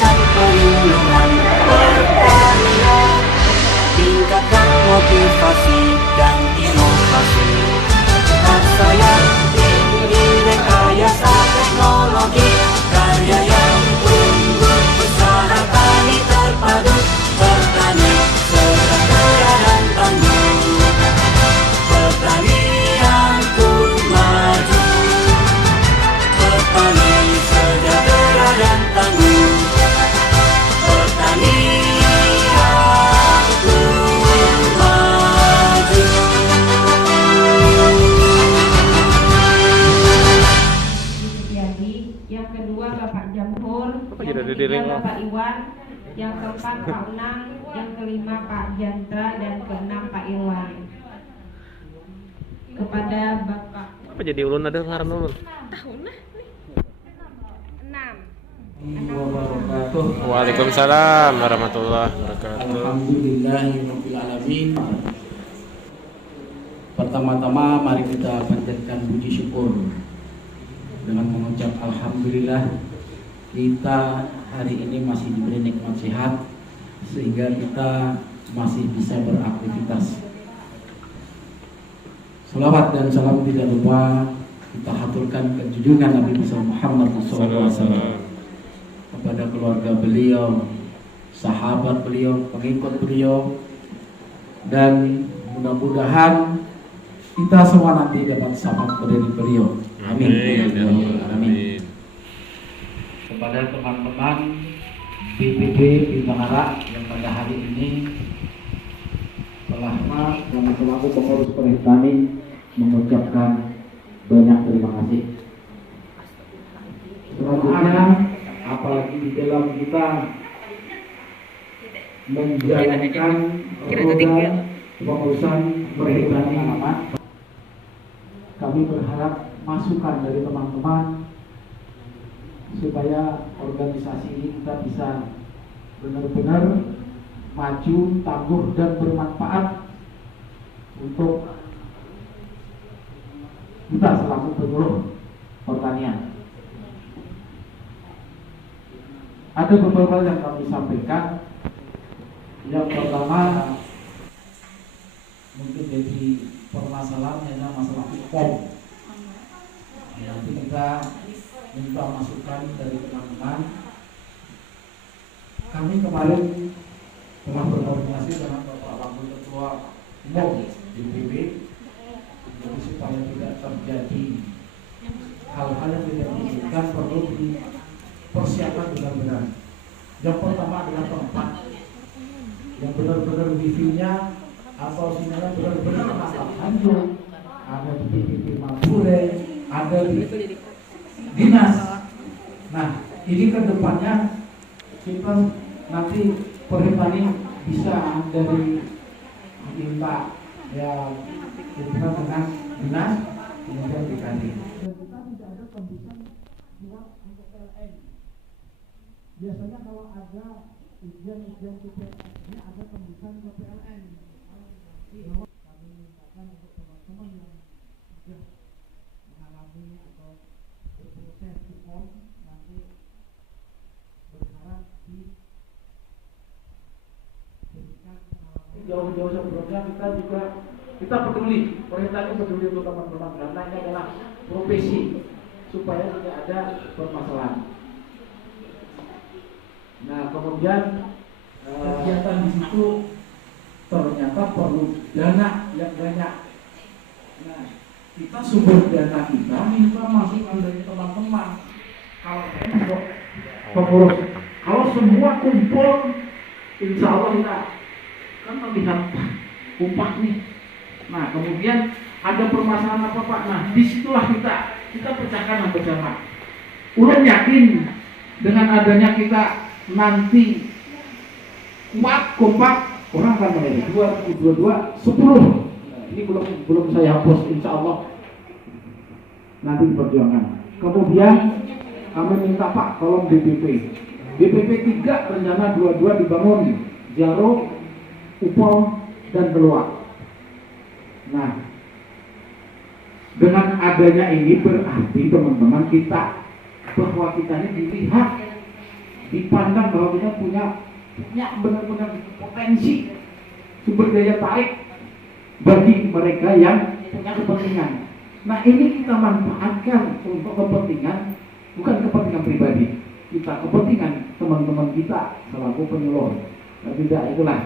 teruskan penyuluhan pertanian, tingkatkan motivasi dan inovasi, bangsa yang tinggi rekayasa teknologi, karya yang unggul, usaha tani terpadu, petani sejahtera dan tangguh, pertanian pun maju, petani sejahtera dan tangguh, pertanian pun maju. Jadi yang kedua Bapak Jamhur, yang ketiga Bapak Iwan, yang keempat Pak Unang, yang kelima Pak Jantra, dan keenam Pak Irwan. Kepada Bapak. Apa jadi ulun ada ngaran ulun? Waalaikumsalam warahmatullahi wabarakatuh. Alhamdulillahirabbil alamin. Pertama-tama mari kita panjatkan puji syukur dengan mengucap alhamdulillah kita hari ini masih diberi nikmat sehat sehingga kita masih bisa beraktivitas. Salawat dan salam tidak lupa kita haturkan ke junjungan Nabi Muhammad SAW, kepada keluarga beliau, sahabat beliau, pengikut beliau, dan mudah-mudahan kita semua nanti dapat syafaat dari beliau. Amin. Amin. Kepada teman-teman BPB Bintangara yang pada hari ini telah dan selaku pengurus perhutani mengucapkan banyak terima kasih. Selanjutnya, apalagi di dalam kita menjalankan program pengurusan perhutani, kami berharap masukan dari teman-teman supaya organisasi ini kita bisa benar-benar maju, tangguh, dan bermanfaat untuk kita selaku penyuluh pertanian. Ada beberapa yang kami sampaikan. Yang pertama, mungkin jadi permasalahan hanya masalah hukum. Nanti kita minta masukan dari teman-teman. Kami kemarin telah berkoordinasi dengan Bapak Wakil Ketua Umum DPP, jadi supaya tidak terjadi hal-hal yang tidak diinginkan perlu dipersiapkan benar-benar. Yang pertama adalah tempat yang benar-benar wifi-nya atau sinyalnya benar-benar tertata Tanjung, ada di DPP Mapure, ada di dinas. Nah, ini ke depannya kita nanti perhutani bisa dari minta ya hubungan dengan dinas kemudian diganti. Dan kita tidak ada pembukaan surat untuk PLN. Biasanya kalau ada ujian-ujian ke PLN ini ada pembukaan ke PLN. Kami mintakan untuk teman-teman yang sudah mengalami atau berproses hukum nanti berharap diberikan pengalaman. Jauh-jauh sebelumnya kita peduli, perhutani peduli untuk teman-teman karena ini adalah profesi supaya tidak ada permasalahan. Nah, kemudian kegiatan di situ ternyata perlu dana yang banyak. Nah, kita sumber dana kita minta masukan dari teman-teman. Kalau untuk pengurus, kalau semua kumpul, insya Allah kita kan melihat upah nih. Nah, kemudian ada permasalahan apa Pak? Nah, disitulah kita pecahkan bersama. Ulun yakin dengan adanya kita nanti kuat kompak, orang akan menjadi 2022 10. Ini belum saya hapus, insya Allah nanti diperjuangkan. Kemudian kami minta Pak tolong BPP 3 rencana 22 dibangun Jaro, Upol, dan Keluar. Nah, dengan adanya ini berarti teman-teman kita bahwa kita ini dilihat dipandang bahwa kita punya benar-benar potensi sumber daya tarik bagi mereka yang punya kepentingan. Nah ini kita manfaatkan untuk kepentingan, bukan kepentingan pribadi kita, kepentingan teman-teman kita selaku penyuluh. Nah, tidak itulah.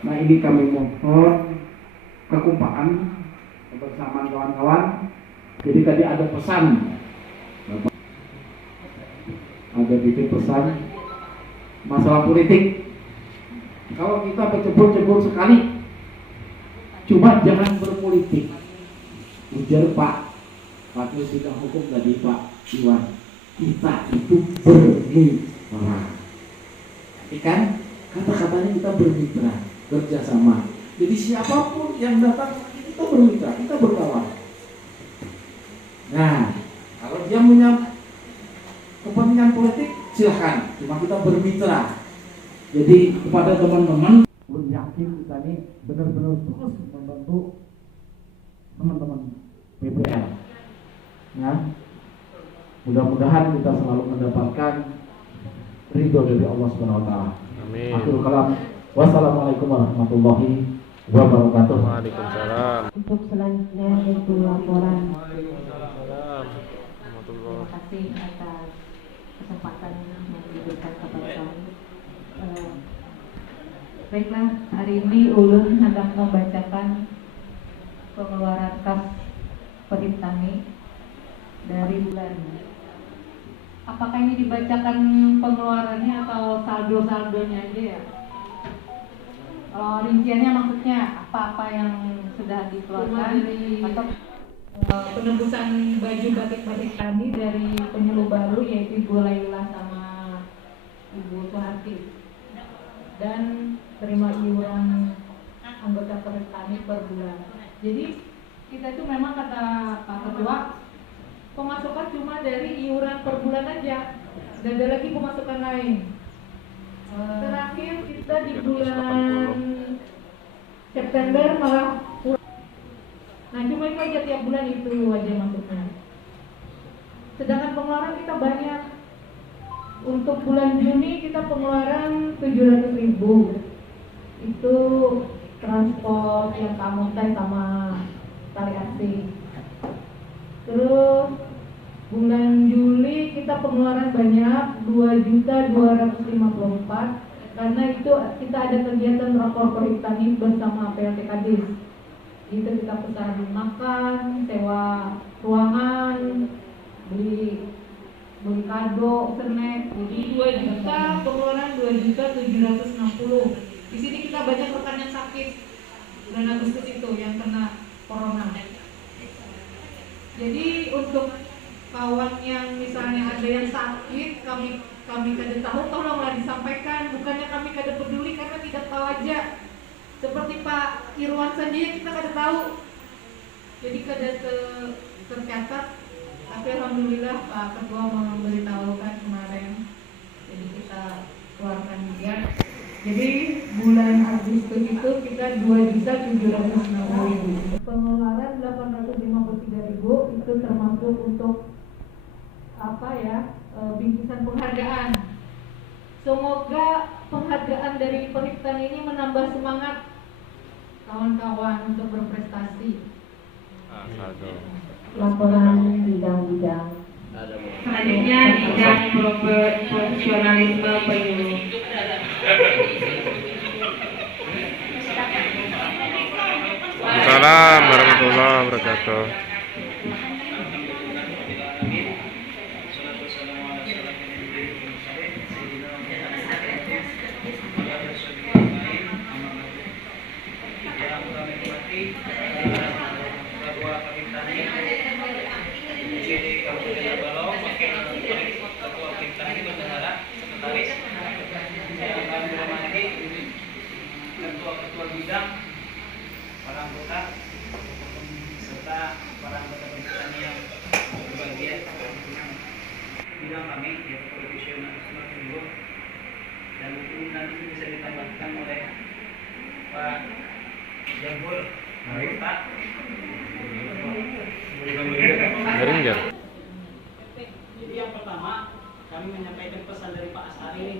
Nah ini kami mohon kekompakan kebersamaan kawan-kawan. Jadi tadi ada pesan, ada titip pesan masalah politik. Kalau kita bercebur-cebur sekali, cuma jangan berpolitik. Ujar Pak Wakil Sidang Hukum tadi, Pak Iwan, kita itu bermitra. Kan kata-katanya kita bermitra, kerjasama. Jadi siapapun yang datang kita bermitra, kita berkawan. Nah, kalau dia punya kepentingan politik silahkan, cuma kita bermitra. Jadi kepada teman-teman, yakin kita ini benar-benar terus membantu teman-teman PPR. Ya, mudah-mudahan kita selalu mendapatkan ridho dari Allah Subhanahu Wa Taala. Amin. Akhirul kalam. Wassalamualaikum warahmatullahi wabarakatuh. Waalaikumsalam. Untuk selanjutnya yaitu laporan. Waalaikumsalam. Terima kasih atas kesempatan yang diberikan kepada kami. Baiklah, hari ini Ulun hendak membacakan pengeluaran kas Perhimtani dari bulan. Apakah ini dibacakan pengeluarannya atau saldo-saldonya aja ya? Rinciannya maksudnya apa-apa yang sudah dikeluarkan atau penembusan baju batik-batik tani dari penyuluh baru yaitu Ibu Laila sama Ibu Suharti, dan terima iuran anggota Perhimtani per bulan. Jadi kita itu memang kata Pak Ketua, pemasukan cuma dari iuran per bulan aja, dan ada lagi pemasukan lain. Terakhir kita di bulan September malah kurang. Nah cuma itu aja, tiap bulan itu aja masuknya. Sedangkan pengeluaran kita banyak. Untuk bulan Juni kita pengeluaran 700.000. Itu transport yang kamutan sama tali asing. Terus bulan Juli kita pengeluaran banyak 2.254, karena itu kita ada kegiatan rapor Perhimtani bersama PLT Kadis. Itu kita pesan makan, sewa ruangan, beli kado, internet. Jadi 2 juta pengeluaran 2.760. Di sini kita banyak rekan yang sakit bulan Agustus itu yang kena corona. Jadi untuk kawan yang misalnya ada yang sakit, kami kada tahu, tolonglah disampaikan. Bukannya kami kada peduli karena tidak tahu aja. Seperti Pak Irwan saja kita kada tahu. Jadi kada tercatat. Tapi alhamdulillah Pak Ketua memberitahukan kemarin. Jadi kita keluarkan juga. Jadi bulan Agustus itu kita 2.760.000. Pengeluaran 853.000 itu termasuk untuk bingkisan penghargaan. Semoga penghargaan dari Perhimtani ini menambah semangat kawan-kawan untuk berprestasi. Laporan bidang-bidang. Selanjutnya bidang profesionalisme penyuluh. Waalaikumsalam warahmatullahi wabarakatuh. Ketua bidang, para anggota, serta para anggota Perhimtani yang berbahagia. Bidang kami yaitu profesionalisme penyuluh, dan mungkin nanti bisa ditambahkan oleh Pak Jambul, anggota. Jadi yang pertama, kami menyampaikan pesan dari Pak Asari ini.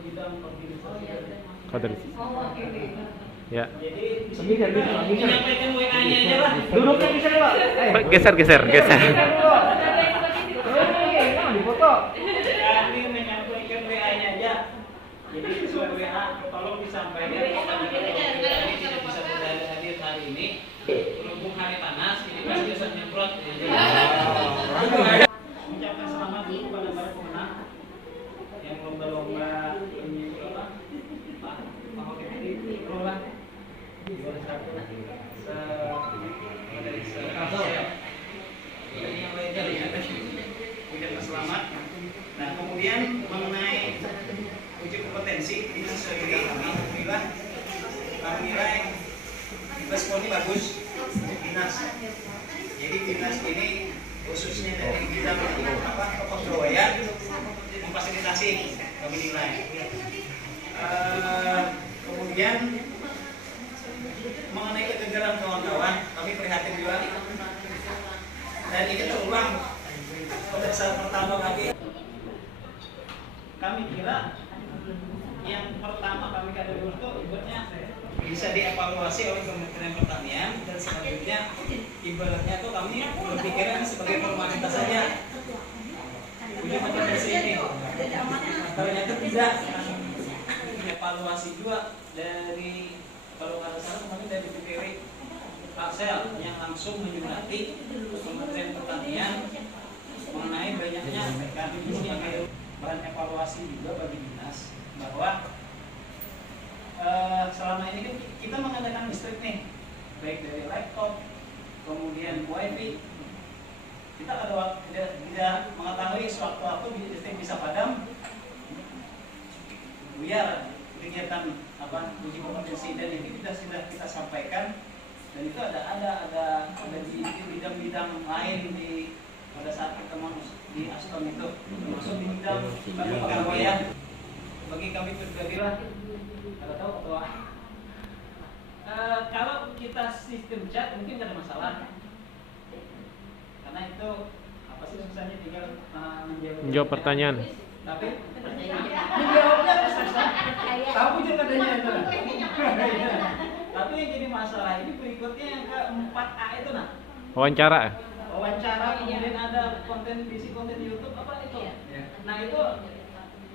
bidang organisasi dan Kader. Oh, oke. Ya. jadi di sini kita menyampaikan WA-nya aja lah. Duduknya bisa Pak. Pak, geser. Kami menyampaikan WA-nya aja. Jadi sesuai WA, tolong disampaikan kepada kami tidak bisa hadir hari ini. Berhubung hari panas, ini pasti bisa nyemprot. Mengucapkan selamat dulu kepada para pemenang yang lomba-lomba ini apa? Pak Hoki tadi lomba juara satu dari ini yang lainnya ucapkan selamat. Nah kemudian mengenai uji kompetensi ini sendiri alhamdulillah kami nilai responnya bagus untuk dinas. Jadi dinas ini khususnya dari bidang kepegawaian memfasilitasi kami nilai. Kemudian mengenai kegagalan kawan-kawan kami prihatin juga dan ini terulang pada saat pertama kali kami kira yang pertama kami kada lulus itu ibaratnya bisa dievaluasi oleh Kementerian Pertanian dan selanjutnya ibaratnya tuh kami berpikiran sebagai formalitas saja uji kompetensi ini. Ternyata tidak, evaluasi juga dari kalau nggak salah kemarin dari BPW Parsel yang langsung menyurati Kementerian Pertanian mengenai banyaknya kami di sini yang bahan evaluasi juga bagi dinas bahwa selama ini kan kita mengandalkan listrik nih, baik dari laptop, kemudian wifi. Kita tidak mengetahui sewaktu-waktu listrik bisa padam, biar kegiatan uji kompetensi dan ini sudah kita sampaikan dan itu ada di bidang-bidang lain pada saat kita di Aston itu termasuk di bidang kepegawaian. Bagi kami pribadi lah, kalau tahu ketua, kalau kita sistem chat mungkin tidak ada masalah, karena itu apa sih susahnya tinggal Menjawab pertanyaan. Tapi dijawabnya susah. Tahu juga katanya itu. Tapi yang jadi masalah ini berikutnya yang ke-4A itu nah. Wawancara. Wawancara kemudian ada konten YouTube apa itu. Nah itu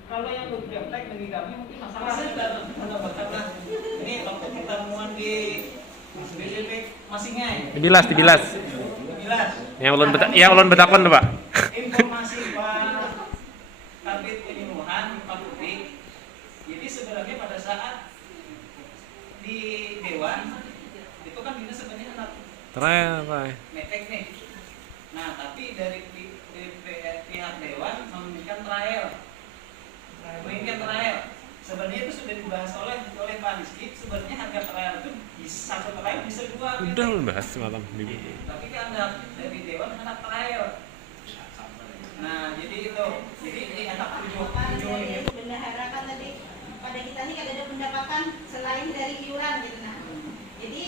kalau yang lebih gaptek bagi kami mungkin masalah karena ini waktu kita temuan di BPP Masingai. Dibilas. Yang ulun betakon tuh, Pak. Informasi Pak Kabit Penyuluhan Pak Budi. Jadi sebenarnya pada saat di Dewan itu kan dinas sebenarnya anak metek nih. Nah tapi dari pihak Dewan menginginkan trial. Sebenarnya itu sudah dibahas oleh Pak Rizky. Sebenarnya harga trial itu satu trial bisa 2. Udah lu bahas semalam. Tapi kan dari Dewan anak trial. Nah jadi itu, jadi anak 7 ini. Bendahara kan tadi pada kita ini kan ada pendapatan selain dari iuran gitu nah. Jadi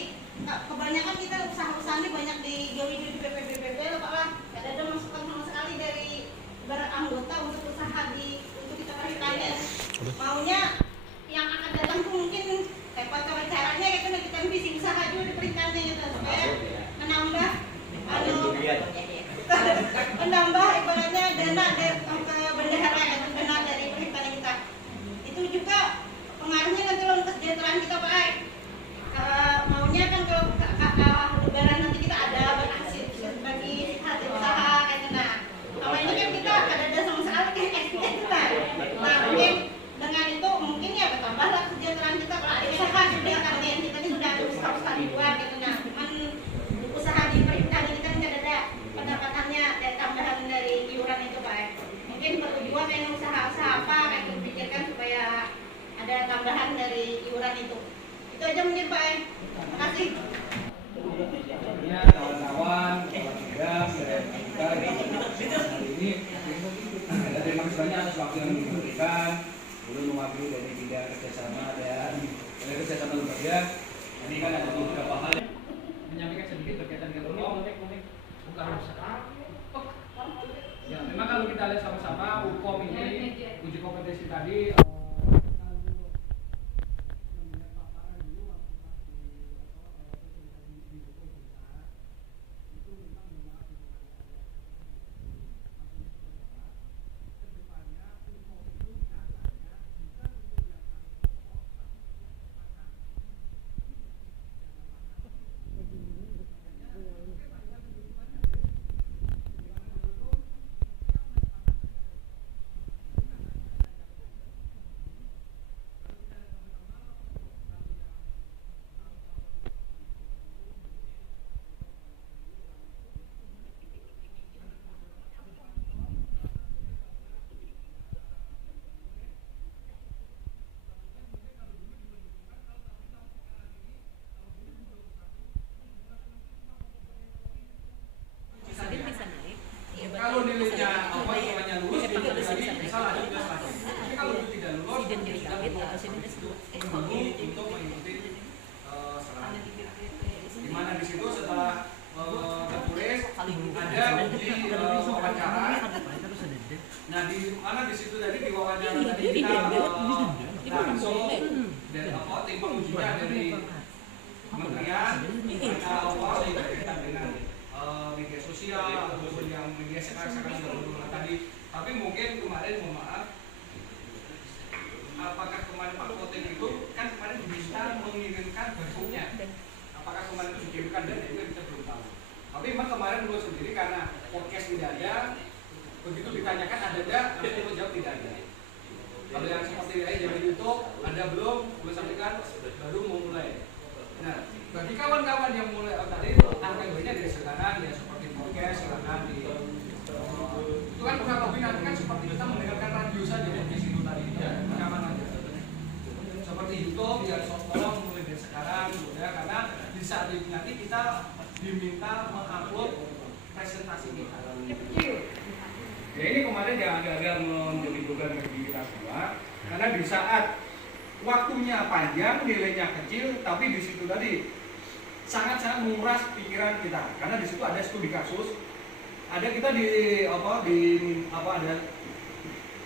kebanyakan kita usaha-usaha ini banyak digawi di BPP loh Pak lah. Ada masukan sama sekali dari anggota untuk usaha untuk kita perhitungkan. Maunya yang akan datang tuh mungkin dapat caranya gitu kita visi usaha juga di perhitungkannya gitu supaya menambah menambah ibaratnya dana ke bendahara atau dana dari perhitungkan kita. Itu juga pengaruhnya nanti lawan kesejahteraan kita Pak. Maunya kan kalau lebaran nanti kita ada berhasil bagi hati usaha kayak nah. Kalau ini kan kita ada sama sekali kayak experience lah. Nah mungkin dengan itu mungkin ya bertambahlah kesejahteraan kita kalau ada usaha juga karena yang kita ini sudah ada usaha di luar gitu nah. Cuman usaha di perhitungkan kita tidak ada pendapatannya dari tambahan dari iuran itu Pak. Mungkin perlu juga kayak usaha-usaha apa kayak dipikirkan supaya ada tambahan dari iuran itu. Itu aja mungkin Pak. Terima kasih. Ya, kawan-kawan, kepala tugas, hari ini terima kasih banyak atas waktu yang diberikan. Belum mewakili dari bidang kerjasama dan dari kerjasama lembaga. Ini kan ada beberapa hal yang menyampaikan sedikit berkaitan dengan bukan usaha. Ya, memang kalau kita lihat sama-sama UPOM ini uji kompetensi tadi untuk mengikuti serah. Di mana di situ setelah tertulis ada uji wawancara. Nah, di mana di situ tadi di wawancara tadi kita langsung dari tim pengujinya dari kementerian berkaitan dengan media sosial ataupun yang media sekarang sudah tadi. Tapi mungkin kemarin mohon maaf, apakah kemarin Pak Kotem itu kan kemarin bisa mengirimkan bentuknya? Apakah kemarin itu dikirimkan dan itu kita belum tahu. Tapi memang kemarin menurut sendiri karena podcast tidak ada, begitu ditanyakan ada enggak, langsung jawab tidak ada. Kalau yang seperti dari YouTube ada belum sampaikan baru mau mulai. Nah, bagi kawan-kawan yang mulai tadi anggapannya dari sekarang ya seperti podcast silakan di itu kan kurang lebih nanti kan seperti kita mendengarkan radio saja di situ tadi ya nyaman aja. Seperti YouTube ya tolong mulai dari sekarang ya karena di saat itu nanti kita diminta mengupload presentasi kita. Ya ini kemarin yang agak-agak menjadi beban bagi kita semua karena di saat waktunya panjang, nilainya kecil, tapi di situ tadi sangat-sangat menguras pikiran kita karena di situ ada studi kasus, ada kita ada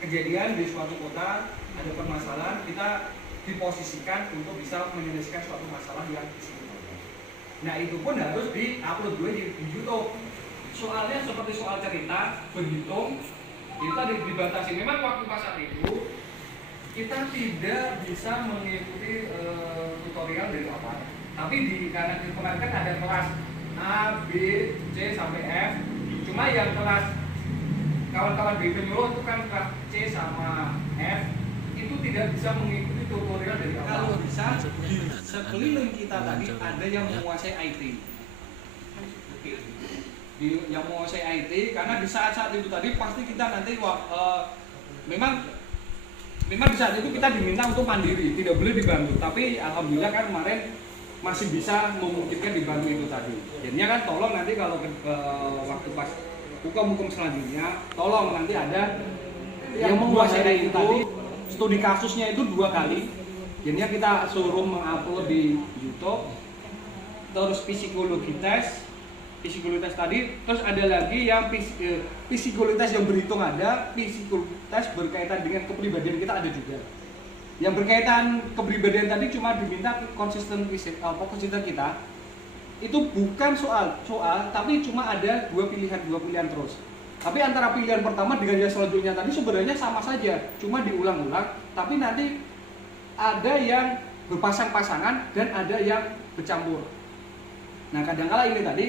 kejadian di suatu kota, ada permasalahan, kita diposisikan untuk bisa menyelesaikan suatu masalah yang di situ. Nah itu pun harus di-upload dulu di YouTube. Soalnya seperti soal cerita, berhitung, kita dibatasi. Memang waktu pas saat itu kita tidak bisa mengikuti tutorial dari awal. Tapi karena kemarin kan ada kelas A, B, C sampai F. Cuma yang kelas kawan-kawan B penyuluh itu kan kelas C sama F itu tidak bisa mengikuti tutorial dari awal. Kalau bisa di sekeliling kita tadi ada yang menguasai IT. Oke. Yang menguasai IT karena di saat-saat itu tadi pasti kita nanti memang di saat itu kita diminta untuk mandiri, tidak boleh dibantu. Tapi alhamdulillah kan kemarin masih bisa memungkinkan dibantu itu tadi. Jadinya kan tolong nanti kalau waktu pas hukum selanjutnya, tolong nanti ada yang menguasai itu tadi. Studi kasusnya itu 2 kali. Jadinya kita suruh mengupload di YouTube. Terus psikologi tes tadi, terus ada lagi yang psikologi yang berhitung ada, psikologi berkaitan dengan kepribadian kita ada juga. Yang berkaitan kepribadian tadi cuma diminta konsisten kita. Itu bukan soal, tapi cuma ada dua pilihan terus. Tapi antara pilihan pertama dengan yang selanjutnya tadi sebenarnya sama saja, cuma diulang-ulang. Tapi nanti ada yang berpasang-pasangan dan ada yang bercampur. Nah kadang-kala ini tadi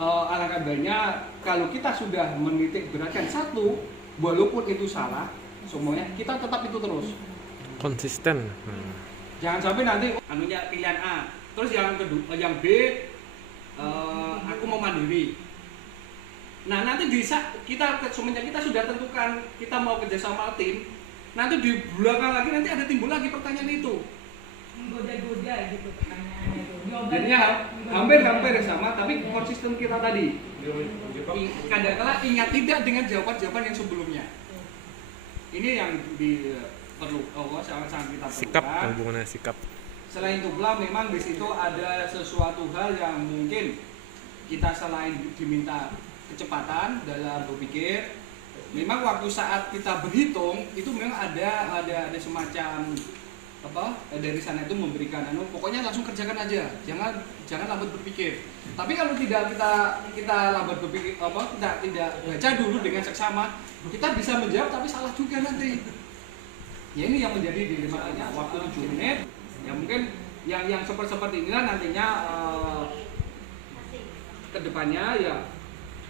alangkah baiknya kalau kita sudah menitik beratkan satu, walaupun itu salah, semuanya kita tetap itu terus. Konsisten. Jangan sampai nanti anunya pilihan A, terus yang kedua, yang B, aku mau mandiri. Nah nanti bisa semenjak kita sudah tentukan kita mau kerjasama tim, nanti di belakang lagi nanti ada timbul lagi pertanyaan itu. Menggoda-goda gitu pertanyaannya itu. Jadinya hampir sama, tapi konsisten kita tadi. Kadang-kala ingat tidak dengan jawaban-jawaban yang sebelumnya. Ini yang perlu sangat-sangat kita perlukan. Sikap, hubungannya sikap. Selain itu pula memang di situ ada sesuatu hal yang mungkin kita selain diminta kecepatan dalam berpikir, memang waktu saat kita berhitung itu memang ada semacam dari sana itu memberikan pokoknya langsung kerjakan aja, jangan lambat berpikir. Tapi kalau tidak kita lambat berpikir kita tidak baca dulu dengan seksama, kita bisa menjawab tapi salah juga nanti. Ya ini yang menjadi dilemanya waktu 7 menit. Ya mungkin yang seperti inilah nantinya kedepannya ya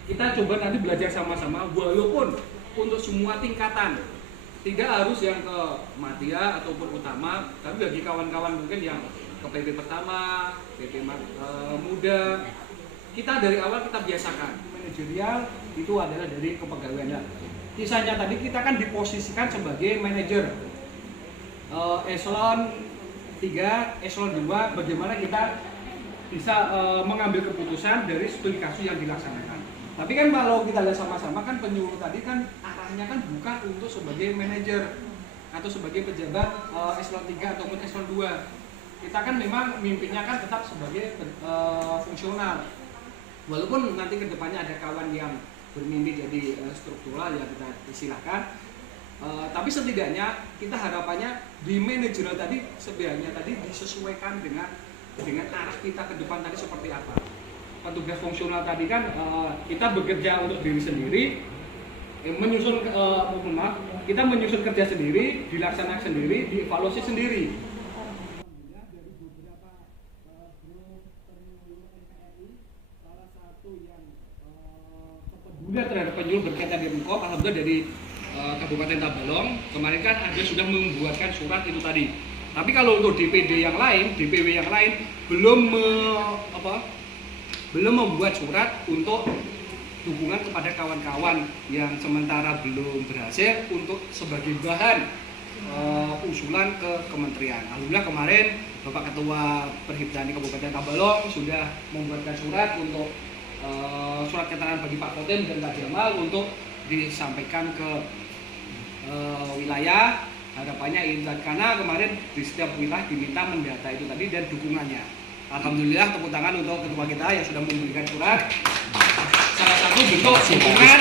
kita coba nanti belajar sama-sama, walaupun untuk semua tingkatan, tidak harus yang ke Madya ataupun utama, tapi bagi kawan-kawan mungkin yang ke PP pertama, PP muda, kita dari awal kita biasakan. Manajerial itu adalah dari kepegawaian. Kisahnya tadi kita kan diposisikan sebagai manajer eselon 3, eselon 2, bagaimana kita bisa mengambil keputusan dari studi kasus yang dilaksanakan. Tapi kan kalau kita lihat sama-sama kan penyuluh tadi kan arahnya kan bukan untuk sebagai manajer, atau sebagai pejabat eselon 3 ataupun eselon 2. Kita kan memang mimpinya kan tetap sebagai fungsional. Walaupun nanti kedepannya ada kawan yang bermimpi jadi struktural, ya kita istilahkan. Tapi setidaknya kita harapannya di manajerial tadi sebenarnya tadi disesuaikan dengan arah kita ke depan tadi seperti apa. Petugas fungsional tadi kan kita bekerja untuk diri sendiri, kita menyusun kerja sendiri, dilaksanakan sendiri, dievaluasi sendiri. Dari beberapa grup penyuluh NPRI, salah satu yang peduli terhadap penyuluh berkaitan dengan MKOP, alhamdulillah dari Kabupaten Tabalong kemarin kan ada sudah membuatkan surat itu tadi. Tapi kalau untuk DPD yang lain, DPW yang lain belum membuat surat untuk dukungan kepada kawan-kawan yang sementara belum berhasil untuk sebagai bahan usulan ke kementerian. Alhamdulillah kemarin Bapak Ketua Perhipdani Kabupaten Tabalong sudah membuatkan surat untuk surat keterangan bagi Pak Kotem dan Pak Jamal untuk disampaikan ke wilayah. Harapannya ini karena kemarin di setiap wilayah diminta mendata itu tadi dan dukungannya. Alhamdulillah tepuk tangan untuk ketua kita yang sudah memberikan surat. Salah satu bentuk dukungan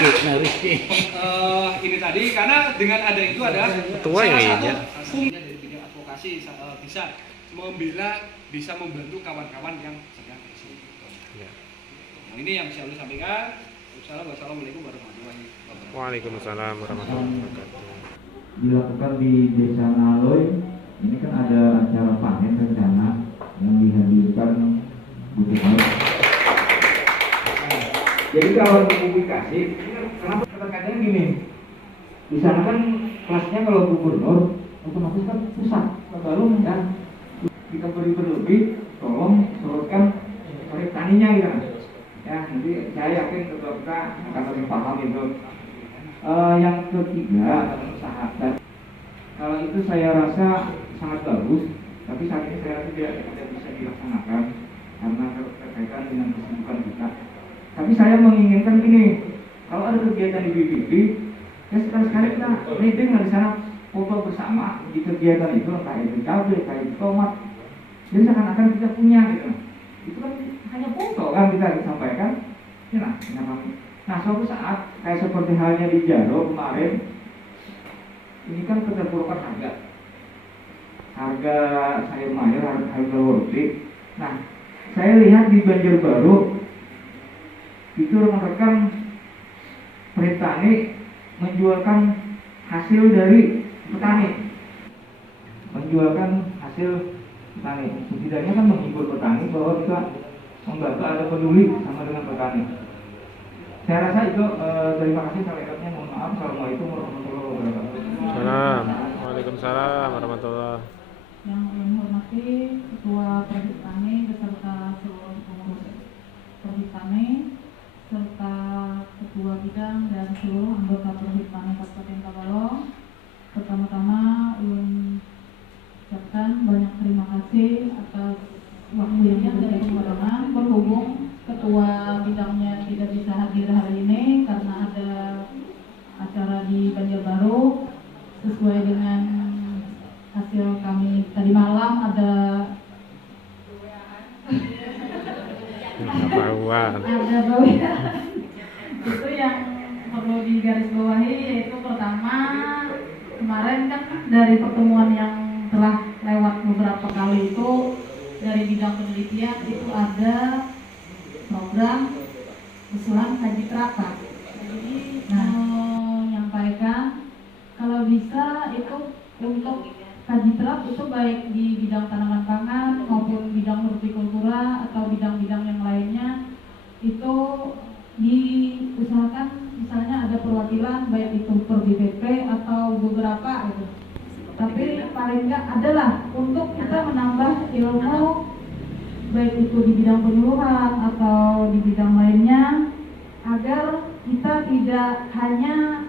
ini tadi karena dengan ada itu adalah salah satu fungsi dari bidang advokasi bisa membela, bisa membantu kawan-kawan yang sedang kesulitan. Nah, ini yang bisa saya sampaikan. Wassalamualaikum warahmatullahi wabarakatuh. Waalaikumsalam warahmatullahi wabarakatuh. Dilakukan di Desa Naloy, ini kan ada acara panen rencana yang dihadirkan Bukit. Jadi kalau dipublikasi, kenapa terkadang gini? Di sana kan kelasnya kalau gubernur otomatis kan pusat, Tabalong dan kita beri berlebih, tolong surutkan proyek taninya gitu. Ya, nanti saya yakin ketua kita akan lebih paham itu. Yang ketiga, sahabat. Kalau itu saya rasa sangat bagus, tapi saat ini saya rasa tidak bisa dilaksanakan karena terkaitan dengan kesibukan kita. Tapi saya menginginkan ini, kalau ada kegiatan di BPP, ya sekali-sekali kita meeting di sana, foto bersama di kegiatan itu, entah itu cabai, entah itu tomat. Jadi seakan-akan kita punya gitu. Itu kan hanya foto kan kita sampaikan. Nah, suatu saat kayak seperti halnya di Jaro kemarin, ini kan keterpurukan harga sayur mayur, harga wortel. Nah, saya lihat di Banjarbaru itu rekan-rekan petani menjualkan hasil dari petani, setidaknya kan menghibur petani bahwa kita membantu ada peduli sama dengan petani. Saya rasa itu terima kasih selengkapnya, mohon maaf. Assalamualaikum warahmatullahi wabarakatuh. Waalaikumsalam warahmatullahi. Yang kami hormati Ketua Perhipdani beserta seluruh pengurus Perhipdani serta Ketua Bidang dan seluruh anggota Perhipdani Kabupaten Tabalong. Pertama-tama ucapkan banyak terima kasih atas waktu yang diberikan kepada kami. Berhubung Ketua Bidangnya tidak bisa hadir hari ini karena ada acara di Banjarbaru, sesuai dengan hasil kami tadi malam ada bauan itu yang perlu digarisbawahi, yaitu pertama kemarin kan dari pertemuan yang telah lewat beberapa kali itu dari bidang penelitian itu ada program usulan kaji terapan. Jadi menyampaikan kalau bisa itu untuk kaji terap itu baik di bidang tanaman pangan maupun bidang hortikultura atau bidang-bidang yang lainnya itu diusahakan misalnya ada perwakilan baik itu per BPP atau beberapa gitu. Tapi paling enggak adalah untuk kita menambah ilmu baik itu di bidang penyuluhan atau di bidang lainnya agar kita tidak hanya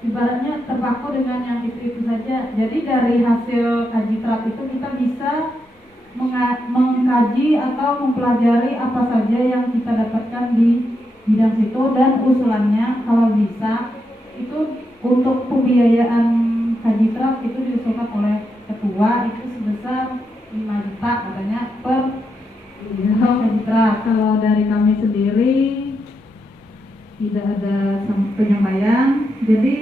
ibaratnya terpaku dengan yang itu saja. Jadi dari hasil kaji terap itu kita bisa mengkaji atau mempelajari apa saja yang kita dapatkan di bidang situ dan usulannya kalau bisa itu untuk pembiayaan haji truk itu diusulkan oleh ketua itu sebesar 5 juta katanya per haji truk. Kalau dari kami sendiri tidak ada penyampaian, jadi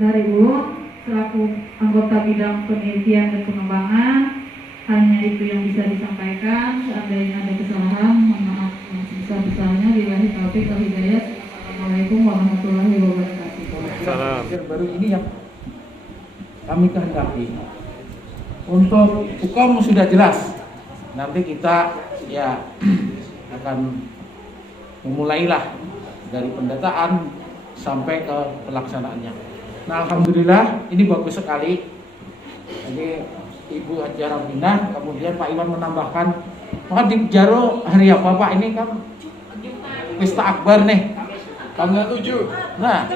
dari UUN selaku anggota bidang penelitian dan pengembangan hanya itu yang bisa disampaikan. Seandainya ada kesalahan, mohon maaf yang sebesar-besarnya. Billahi taufiq wal hidayah. Assalamualaikum warahmatullahi wabarakatuh. Salam. Baru ini yang kami kehendaki. Untuk hukum sudah jelas. Nanti kita ya akan memulailah dari pendataan sampai ke pelaksanaannya. Nah, alhamdulillah ini bagus sekali. Jadi Ibu Haji Raminah, kemudian Pak Iwan menambahkan, maka di Jaro hari apa Pak? Ini kan pesta akbar nih, tanggal 7. Nah,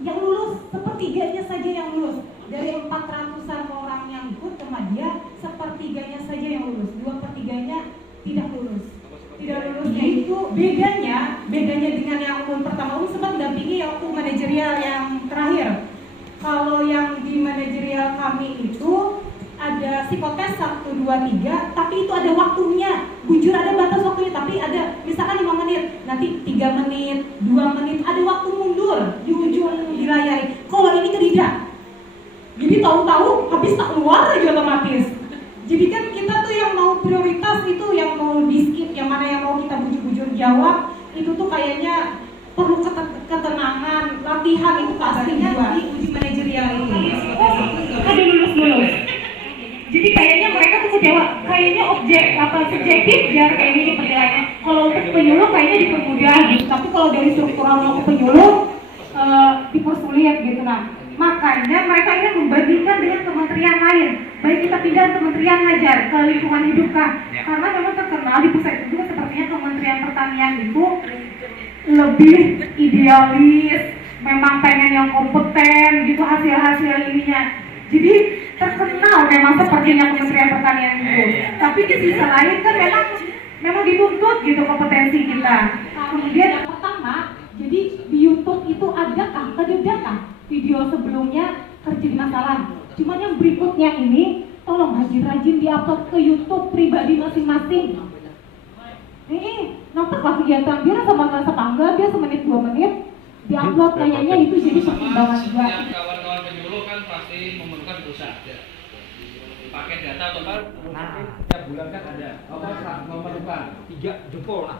yang lulus sepertiganya saja yang lulus. Dari 400-an orang yang ikut ke media, sepertiganya saja yang lulus, 2/3-nya tidak lulus. Tidak lulusnya itu bedanya dengan yang pertama. Sempat mendampingi waktu manajerial yang terakhir. Kalau yang di manajerial kami itu ada psikotes 1, 2, 3, tapi itu ada waktunya. Bujur ada batas waktunya, tapi ada misalkan 5 menit, nanti 3 menit, 2 menit, ada waktu mundur di ujung dilayari. Kalau ini tidak. Jadi tahu-tahu habis tak keluar aja otomatis. Jadi kan kita tuh yang mau prioritas itu yang mau di skip, yang mana yang mau kita bujur-bujur jawab, itu tuh kayaknya perlu ketenangan, latihan itu pastinya di uji manajerial ini. Ada lulus. Jadi kayaknya mereka tuh kecewa, kayaknya subjektif biar kayak gini penilaiannya. Kalau untuk penyuluh kayaknya dipermudah gitu, tapi kalau dari struktural mau ke penyuluh dipersulit gitu. Nah, makanya mereka ingin membandingkan dengan kementerian lain. Baik kita pindah kementerian ngajar ke lingkungan hidup kah? Karena memang terkenal di pusat itu sepertinya Kementerian Pertanian itu lebih idealis, memang pengen yang kompeten gitu hasil ininya. Jadi terkenal memang sepertinya Kementerian Pertanian itu. Tapi di sisi lain kan memang dituntut gitu kompetensi kita. Kemudian yang pertama, jadi di YouTube itu adakah video sebelumnya terjadi masalah? Cuman yang berikutnya ini tolong rajin diupload ke YouTube pribadi masing-masing. Nampak kegiatan dia sama tetangga dia semenit 2 menit diupload, kayaknya itu jadi pertimbangan juga. Kawan-kawan penyuluh kan pasti memerlukan dosa. Pakai data total, tiap bulan kan ada. Memerlukan 3 jempol lah.